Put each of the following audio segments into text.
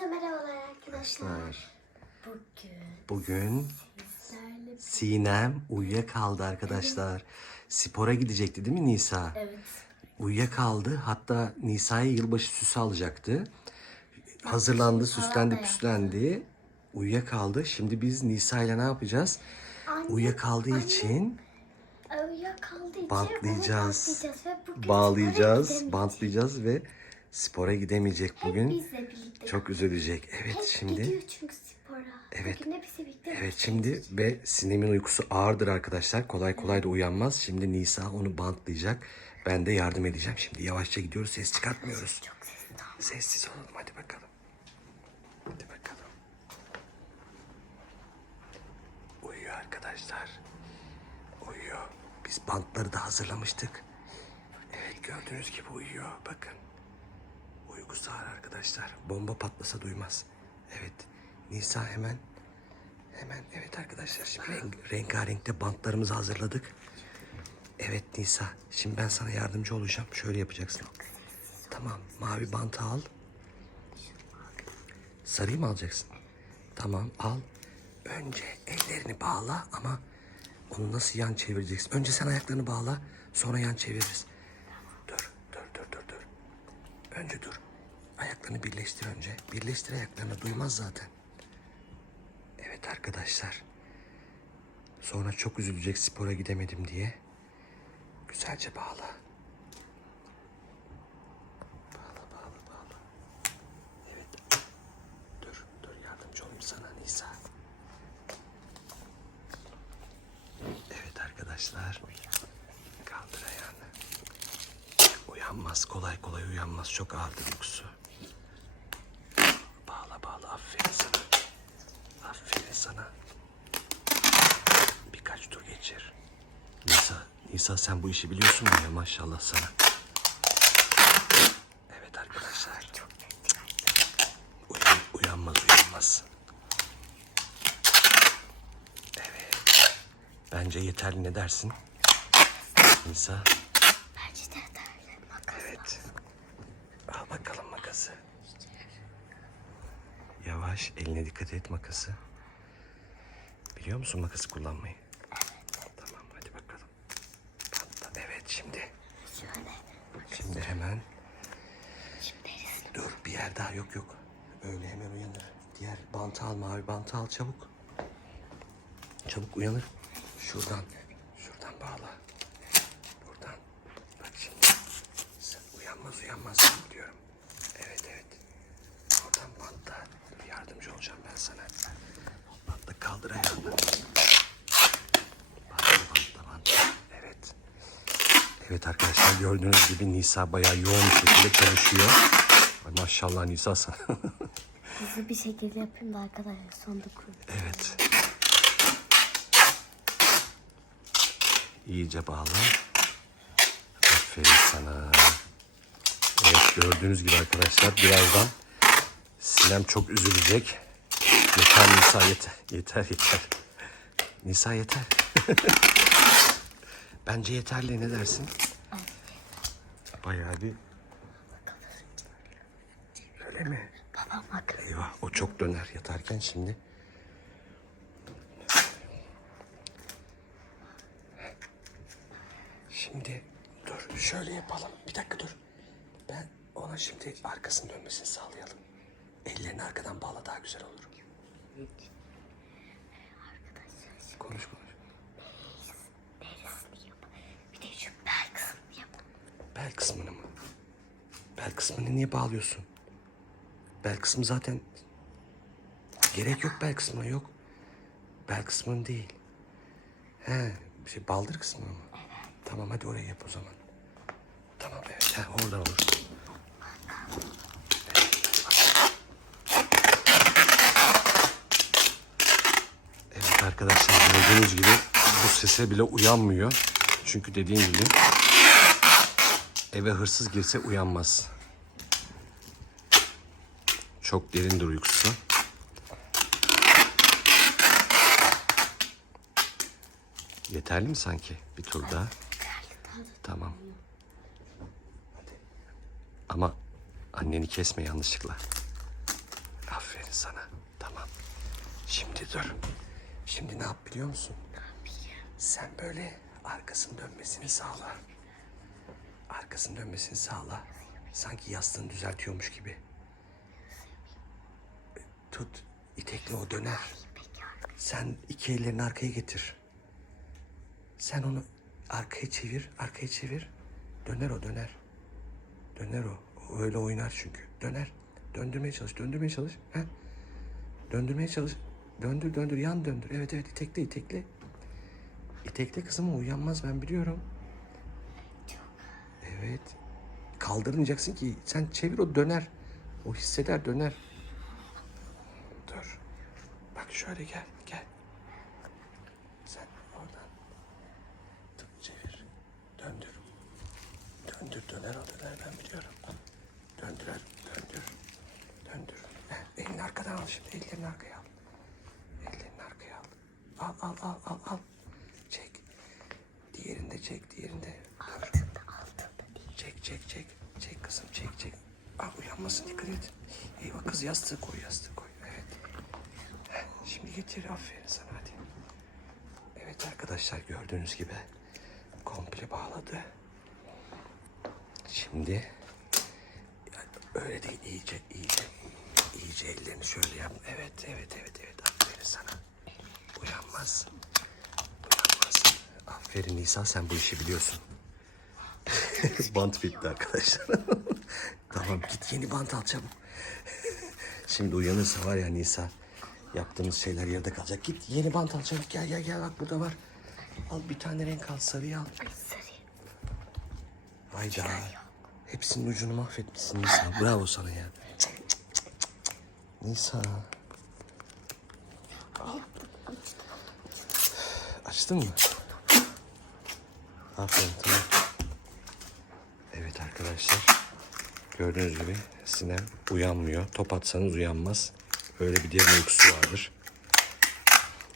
Herkese merhabalar arkadaşlar. Bugün Bugün Sinem uyuyakaldı arkadaşlar. Spora gidecekti değil mi Nisa? evet Uyuyakaldı. Hatta Nisa'ya yılbaşı süsü alacaktı. Hazırlandı, süslendi, püslendi. Uyuyakaldı. Şimdi biz Nisa ile ne yapacağız? Anne, Uyuyakaldığı anne, için uyuyakaldığı için Bantlayacağız. onu bantlayacağız ve bugün bağlayacağız, gidemeyecek. bantlayacağız ve spora gidemeyecek Hep bugün. bizle birlikte. Çok üzülecek. Evet Hep şimdi gidiyor çünkü spora. Evet. Bugün de birlikte Evet şimdi ve Sinem'in uykusu ağırdır arkadaşlar. Kolay kolay da uyanmaz. Şimdi Nisa onu bantlayacak. Ben de yardım edeceğim. Şimdi yavaşça gidiyoruz. Ses çıkartmıyoruz. Çok sesli tamam. Sessiz olalım hadi bakalım. Hadi bakalım. Uyuyor arkadaşlar. Uyuyor. Biz bantları da hazırlamıştık. Evet gördüğünüz gibi uyuyor. Bakın. Uykusu ağır arkadaşlar. Bomba patlasa duymaz. Evet. Nisa hemen hemen evet arkadaşlar şimdi renk, rengarenkte bantlarımızı hazırladık. Evet Nisa. Şimdi ben sana yardımcı olacağım. Şöyle yapacaksın. Tamam. Mavi bantı al. Sarıyı mı alacaksın? Tamam al. Önce ellerini bağla ama onu nasıl yan çevireceksin? Önce sen ayaklarını bağla. Sonra yan çeviririz. Dur, dur, dur, dur, dur. Önce dur. Ayaklarını birleştir önce. Birleştir ayaklarını. Duymaz zaten. Evet arkadaşlar. Sonra çok üzülecek spora gidemedim diye. Güzelce bağla. Bağla, bağla, bağla. Evet. Dur, dur yardımcı olayım sana Nisa. Evet arkadaşlar. Kaldır ayağını. Uyanmaz, kolay kolay uyanmaz. Çok ağırdır uykusu. Bağla bağla, aferin sana. Aferin sana. Birkaç tur geçir. Nisa, sen bu işi biliyorsun mu ya maşallah sana. Evet arkadaşlar. Uyan, uyanmaz uyanmaz. Evet. Bence yeterli ne dersin? Nisa. Bence de yeterli. Makas. Evet. Al bakalım makası. Yavaş eline dikkat et makası. Biliyor musun makası kullanmayı? Evet. Tamam hadi bakalım. Bantla. Evet şimdi. Şöyle. Şimdi hemen. Şimdi neresini? Daha yok yok. Öyle hemen uyanır. Diğer bantı al mavi bantı al çabuk. Çabuk uyanır. Şuradan. Şuradan bağla. Buradan. Bak şimdi. Sen uyanmaz uyanmaz diyorum. Evet evet. Oradan bantla. Dur yardımcı olacağım ben sana. Bantla kaldır ayağını. Evet arkadaşlar gördüğünüz gibi Nisa bayağı yoğun bir şekilde çalışıyor. Ay maşallah Nisa sana. Hızlı bir şekilde yapayım da arkadaşlar son dokun. evet. İyice bağla. Aferin sana. Evet gördüğünüz gibi arkadaşlar birazdan Sinem çok üzülecek. Yeter Nisa yeter. Yeter yeter. Nisa yeter. Bence yeterli ne dersin? Bayağı bir... Öyle mi? Babam bak. Eyvah o çok döner yatarken şimdi. Şimdi dur şöyle yapalım. Bir dakika dur. Ben ona şimdi arkasını dönmesini sağlayalım. Ellerini arkadan bağla daha güzel olur. Arkadaşlar Konuş konuş. neresini yap? Bir de şu bel kısmını yap. Bel kısmını mı? Bel kısmını niye bağlıyorsun? Bel kısmı zaten... Gerek yok bel kısmına yok. Bel kısmını değil. He, bir şey baldır kısmı mı? Tamam hadi oraya yap o zaman. Tamam evet he, oradan olur. Evet arkadaşlar gördüğünüz gibi bu sese bile uyanmıyor. Çünkü dediğim gibi eve hırsız girse uyanmaz. Çok derindir uykusu. Yeterli mi sanki bir tur daha? Tamam. Ama anneni kesme yanlışlıkla. Aferin sana. Tamam. Şimdi dur. Şimdi ne yap biliyor musun? Sen böyle arkasını dönmesini sağla. Arkasını dönmesini sağla. Sanki yastığını düzeltiyormuş gibi. Tut. itekle o döner. Sen iki ellerini arkaya getir. Sen onu arkaya çevir, arkaya çevir. Döner o döner. Döner o. O öyle oynar çünkü. Döner. Döndürmeye çalış, döndürmeye çalış. He? Döndürmeye çalış. Döndür, döndür, yan döndür. Evet, evet, itekle, itekle. İtekle kızım, o uyanmaz ben biliyorum. Evet. Kaldırmayacaksın ki. Sen çevir o döner. O hisseder döner. Dur. Bak şöyle gel, gel. Sen oradan. Tut, çevir. Döndür. Döndür, döner o döner ben biliyorum. Döndür, döndür. Döndür. Heh, elini arkadan al şimdi. Ellerini arkaya al. Ellerini arkaya al. Al, al, al, al, al. Çek. Diğerini de çek, diğerini de. Dur. Altında altında değil. Çek, çek, çek. Çek kızım, çek, çek. Aa, uyanmasın, dikkat et. Eyvah kız yastığı koy, yastığı koy. Şimdi getir, aferin sana hadi. Evet arkadaşlar gördüğünüz gibi komple bağladı. Şimdi öyle değil iyice iyice iyice ellerini şöyle yap. Evet evet evet evet aferin sana. Uyanmaz. Uyanmaz. Aferin Nisa sen bu işi biliyorsun. bant bitti arkadaşlar. tamam git yeni bant al çabuk. Şimdi uyanırsa var ya Nisa yaptığımız şeyler yerde kalacak. Git yeni bant al çabuk gel gel gel bak burada var. Al bir tane renk al sarıyı al. Ay sarı. Hayda. Hepsinin ucunu mahvetmişsin Nisa. Bravo sana ya. Nisa. Açtın mı? Aferin tamam. Evet arkadaşlar. Gördüğünüz gibi Sinem uyanmıyor. Top atsanız uyanmaz. Öyle bir derin uykusu vardır.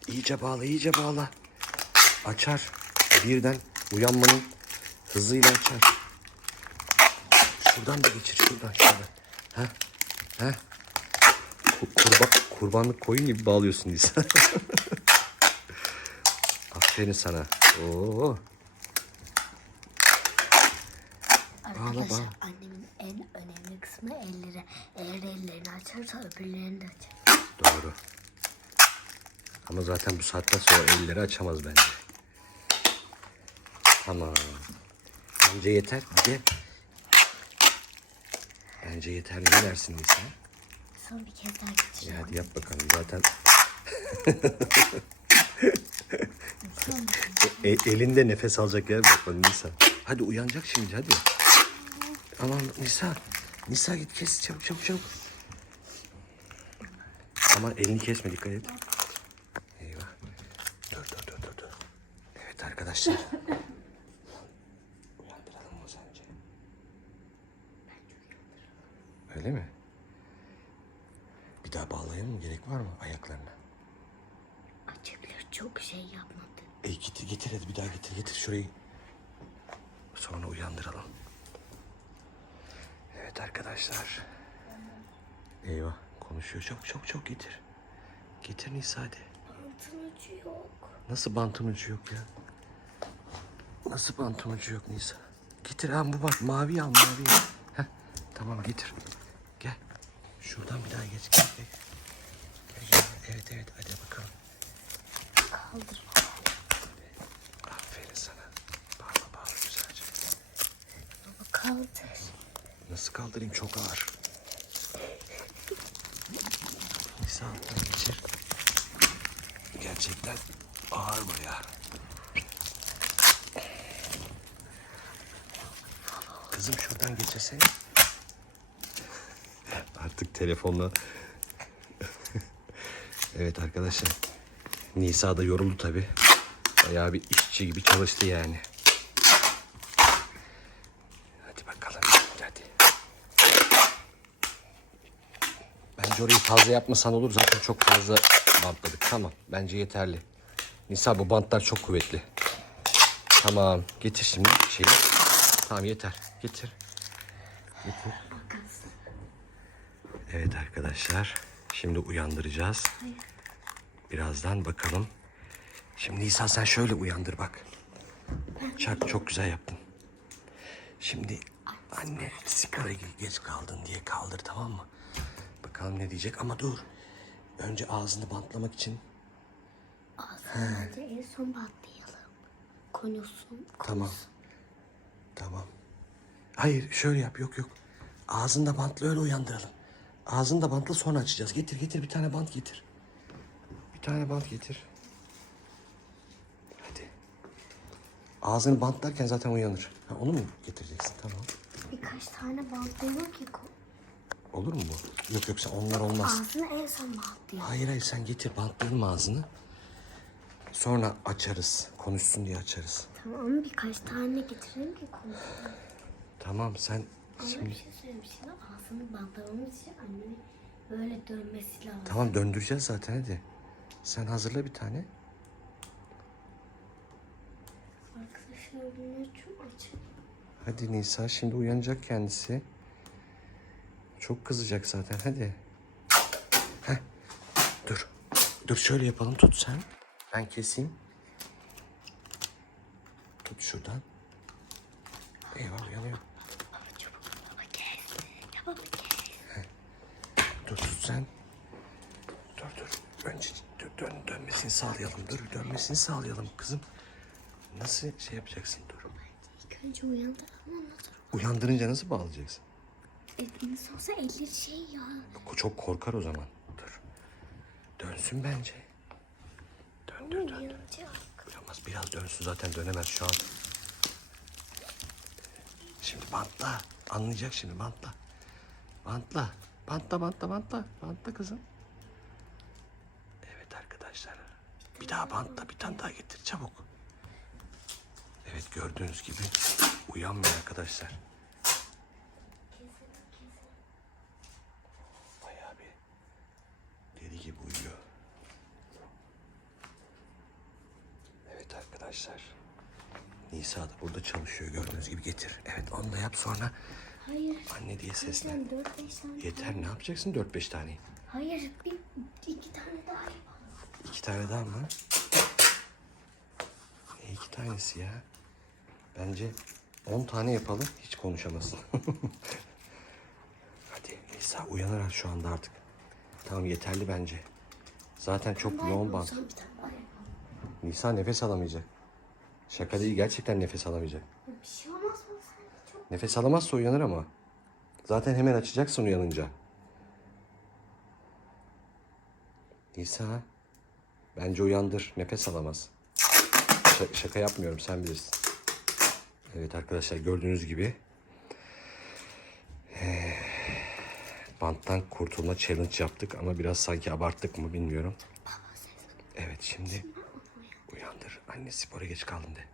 İyice bağla, iyice bağla. Açar. Birden uyanmanın hızıyla açar. Şuradan da geçir, şuradan, şuradan. Ha? Ha? Ku- Kurba, kurbanlık koyun gibi bağlıyorsun Nisa. Aferin sana. Oo. Arkadaşlar bağla. annemin en önemli kısmı elleri. Eğer ellerini açarsa öbürlerini de açar. Doğru. Ama zaten bu saatten sonra elleri açamaz bence. Tamam. Bence yeter. Bir de Bence yeter. Ne dersin Nisa? Sonra bir kez daha Ya geçeceğim. hadi yap bakalım. Zaten e- elinde nefes alacak yer bak bak Nisa. Hadi uyanacak şimdi hadi. Aman Nisa. Nisa git kes çabuk çabuk çabuk. Aman elini kesme dikkat et. Eyvah. Dur dur dur dur. dur. Evet arkadaşlar. Uyandıralım mı sence? Öyle mi? Bir daha bağlayalım mı? Gerek var mı ayaklarına? açabilir. Çok şey yapmadı. E getir getir hadi bir daha getir getir şurayı. Sonra uyandıralım. Evet arkadaşlar. Eyvah konuşuyor. Çok çok çok getir. Getir Nisa hadi. Altın ucu yok. Nasıl bantın ucu yok ya? Nasıl bantın ucu yok Nisa? Getir ha bu bak mavi al mavi al. Heh, tamam getir. Gel. Şuradan bir daha geç. Gel, gel. Gel, gel. Evet evet hadi bakalım. Kaldır. Aferin sana. Bağla bağla güzelce. Baba kaldır. Nasıl kaldırayım çok ağır. Nisa alttan geçir. Gerçekten ağır bu ya. Kızım şuradan geçesene. Artık telefonla. evet arkadaşlar. Nisa da yoruldu tabi. Bayağı bir işçi gibi çalıştı yani. Hadi bakalım. Hadi. Bence orayı fazla yapmasan olur. Zaten çok fazla bantladık. Tamam. Bence yeterli. Nisa bu bantlar çok kuvvetli. Tamam. Getir şimdi şeyi. Tamam yeter. Getir. Getir. Evet arkadaşlar. Şimdi uyandıracağız. Birazdan bakalım. Şimdi Nisa sen şöyle uyandır bak. Çak çok güzel yaptın. Şimdi anne spora geç kaldın diye kaldır tamam mı? Bakalım ne diyecek ama dur. Önce ağzını bantlamak için Aslında en son bantlayalım. Konuşsun. Tamam. Tamam. Hayır şöyle yap yok yok. Ağzında bantla öyle uyandıralım. Ağzında bantla sonra açacağız. Getir getir bir tane bant getir. Bir tane bant getir. Hadi. Ağzını bantlarken zaten uyanır. Ha, onu mu getireceksin? Tamam. Birkaç tane bantlayalım ki Olur mu bu? Yok yok sen onlar olmaz. ağzını en son bantlayalım. Hayır hayır sen getir bantlayalım ağzını. Sonra açarız. Konuşsun diye açarız. Tamam birkaç tane getirelim ki konuşsun. Tamam sen Ama şimdi... bir şey söylemiştim. Ağzını bantlamamız için annemin böyle dönmesi lazım. Tamam döndüreceğiz zaten hadi. Sen hazırla bir tane. Arkadaşlar bunlar çok açık. Hadi Nisa şimdi uyanacak kendisi. Çok kızacak zaten hadi. Heh. Dur. Dur şöyle yapalım tut sen. Ben keseyim. Tut şuradan. Eyvah uyanıyor. Baba çabuk. Baba gel. Ya baba gel. Dur tut sen. Dur dur. Önce dön, dön, dönmesini sağlayalım. Dur dönmesini sağlayalım kızım. Nasıl şey yapacaksın dur. İlk önce uyandıralım ondan sonra. Uyandırınca nasıl bağlayacaksın? Nasıl olsa elleri şey ya. Çok korkar o zaman. Dur. Dönsün bence. Dön dön dön. Uyanmaz biraz dönsün zaten dönemez şu an. Şimdi bantla. Anlayacak şimdi bantla. Bantla. Bantla bantla bantla. Bantla kızım. Evet arkadaşlar. Bir daha bantla bir tane daha getir çabuk. Evet gördüğünüz gibi uyanmıyor arkadaşlar. Bayağı bir deli gibi uyuyor. Evet arkadaşlar. Nisa da burada çalışıyor gördüğünüz gibi getir. Evet onu da yap sonra Hayır. anne diye seslen. Sen dört beş tane. Yeter ne yapacaksın 4-5 tane? Hayır bir iki tane daha yapalım. İki tane daha mı? Ne iki tanesi ya? Bence 10 tane yapalım hiç konuşamazsın. Hadi Nisa uyanır şu anda artık. Tamam yeterli bence. Zaten çok yoğun bant. bulsam bir tane daha yapalım. Nisa nefes alamayacak. Şaka değil gerçekten nefes alamayacak. Bir şey olmaz mı? Sen çok Nefes alamazsa uyanır ama. Zaten hemen açacaksın uyanınca. Nisa. Bence uyandır. Nefes alamaz. Ş- şaka yapmıyorum sen bilirsin. Evet arkadaşlar gördüğünüz gibi. eh, Banttan kurtulma challenge yaptık ama biraz sanki abarttık mı bilmiyorum. Evet şimdi. Anne spora geç kaldın de.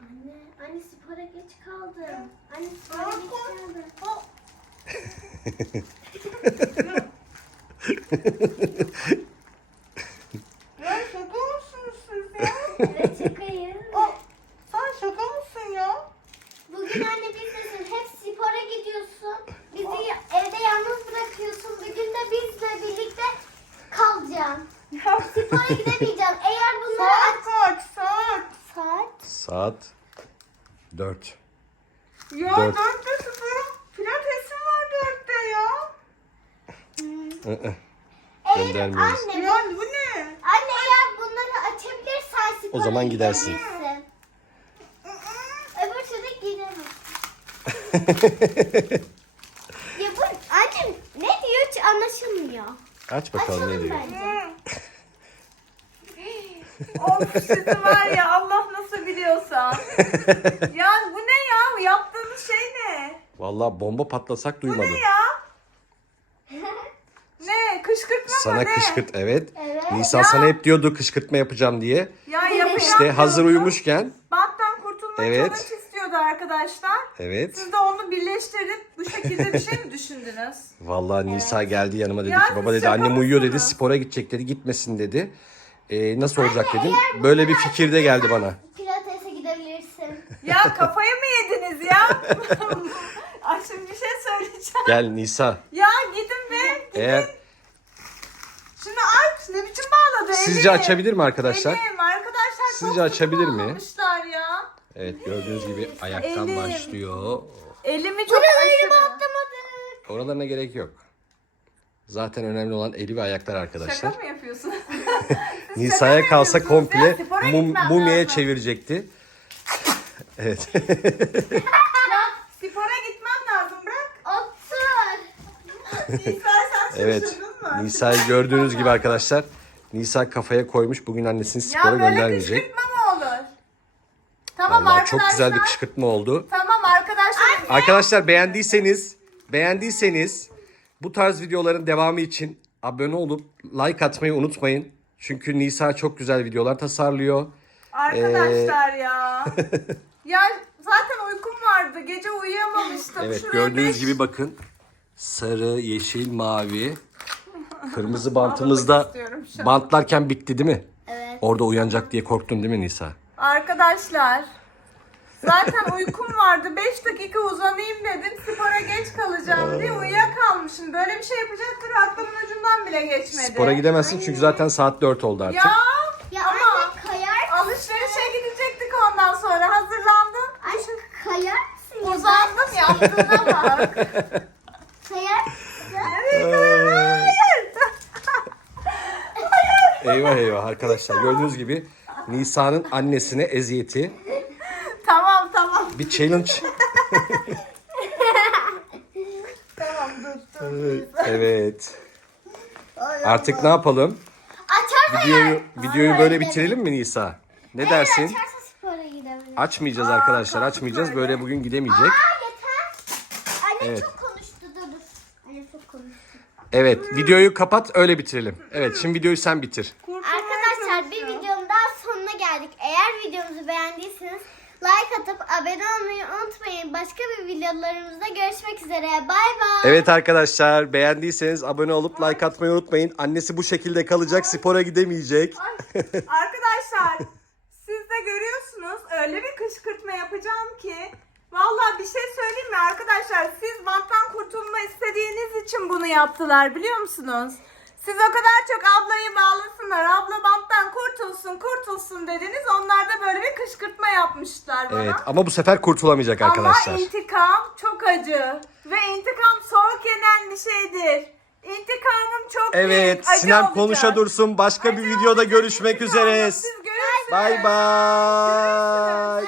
Anne, anne spora geç kaldım. Anne spora geç kaldım. Ya şaka mısınız siz ya? Evet şakayım. Aa, sen şaka mısın ya? Bugün anne bizdesin. Hep spora gidiyorsun. Bizi evde yalnız bırakıyorsun. Bugün de bizle birlikte kalacaksın. Ya Spora gidemeyeceğim. Eğer bunları saat aç... kaç saat? Saat. Saat 4. Ya Dört. dörtte spor pilatesim var dörtte ya. Eğer Göndermiyoruz. anne, Ya bu ne? anne eğer bunları açabilirsen spora O zaman gidersin. gidebilirsin. Öbür türlü gidemezsin. ya bu annem ne diyor hiç anlaşılmıyor. Aç bakalım ne Açalım diyor. bence. of sizi var ya Allah nasıl biliyorsa. ya bu ne ya? Yaptığınız şey ne? Vallahi bomba patlasak Bu duymadım. ne ya? Ne? Kışkırtma mı Sana ne? kışkırt evet. Evet. Nisa Ya. sana hep diyordu kışkırtma yapacağım diye. Ya yapacağım İşte hazır uyumuşken. Banttan kurtulma Evet. istiyordu arkadaşlar. Evet. Siz de onu birleştirip bu şekilde bir şey mi düşündünüz? Vallahi Nisa geldi yanıma dedi Ya ki baba dedi annem uyuyor dedi spora gidecek dedi gitmesin dedi. Ee, nasıl olacak dedim. Böyle bir fikir de geldi bana. Pilates'e gidebilirsin. Ya kafayı mı yediniz ya? Ay şimdi bir şey söyleyeceğim. Gel Nisa. Ya gidin be. Eğer ne biçim bağladı Sizce Elim. açabilir mi arkadaşlar? Elim arkadaşlar çok Sizce açabilir mi? bağlamışlar ya. Evet gördüğünüz gibi ayaktan Elim. başlıyor. Elimi çok aşırı. atlamadık. Oralarına gerek yok. Zaten önemli olan eli ve ayaklar arkadaşlar. Şaka mı yapıyorsun? Nisa'ya kalsa komple ya, spora mum, gitmem mumyaya lazım. çevirecekti. Evet. ya spora gitmem lazım bırak. Otur. İstersen evet. şaşırdın? Nisa'yı gördüğünüz gibi arkadaşlar. Nisa kafaya koymuş bugün annesini spora Ya böyle göndermeyecek. kışkırtma mı olur? Tamam Vallahi arkadaşlar. çok güzel bir kışkırtma oldu. Tamam arkadaşlar. Arkadaşlar beğendiyseniz, beğendiyseniz bu tarz videoların devamı için abone olup like atmayı unutmayın. Çünkü Nisa çok güzel videolar tasarlıyor. Arkadaşlar Ee, ya. ya zaten uykum vardı. Gece uyuyamamıştım. Evet Şuraya gördüğünüz beş- gibi bakın. Sarı, yeşil, mavi. Kırmızı bantımızda istiyorum şu an. bantlarken bitti değil mi? Evet. Orada uyanacak diye korktun değil mi Nisa? Arkadaşlar. Zaten uykum vardı. 5 dakika uzanayım dedim. Spora geç kalacağım diye uyuyakalmışım. Böyle bir şey yapacaktır aklımın ucundan bile geçmedi. Spora gidemezsin çünkü zaten saat 4 oldu artık. Ya Ya Ama- anne kayar. alışverişe gidecektik ondan sonra. Hazırlandım. Aşkım kayar mısın? ya? Uzandım yaptığına bak. Kayar. Eyvah eyvah arkadaşlar gördüğünüz gibi Nisa'nın annesine eziyeti tamam tamam. bir challenge. Tamam dur dur. Evet. Artık ne yapalım? Açarsa Videoyu, videoyu böyle bitirelim mi Nisa? Ne dersin? Açarsa spora. Açmayacağız arkadaşlar açmayacağız. Böyle bugün gidemeyecek. Aa yeter. Anne Evet. çok konuştu dur dur. Anne çok konuştu. Evet videoyu kapat öyle bitirelim. Evet şimdi videoyu sen bitir. Arkadaşlar bir videonun daha sonuna geldik. Eğer videomuzu beğendiyseniz like atıp abone olmayı unutmayın. Başka bir videolarımızda görüşmek üzere. Bay bay. Evet arkadaşlar beğendiyseniz abone olup like atmayı unutmayın. Annesi bu şekilde kalacak spora gidemeyecek. Arkadaşlar siz de görüyorsunuz öyle bir kışkırtma yapacağım ki Vallahi bir şey söyleyeyim mi arkadaşlar siz banttan kurtulma istediğiniz için bunu yaptılar biliyor musunuz? Siz o kadar çok ablayı bağlasınlar abla banttan kurtulsun kurtulsun dediniz onlar da böyle bir kışkırtma yapmışlar bana. Evet ama bu sefer kurtulamayacak arkadaşlar. Ama intikam çok acı ve intikam soğuk yenen bir şeydir. İntikamım çok büyük. Evet acı Sinem olacak. konuşa dursun. Başka bir Acı videoda olacak görüşmek intikamım. üzere. Siz görürsünüz. Bay bay.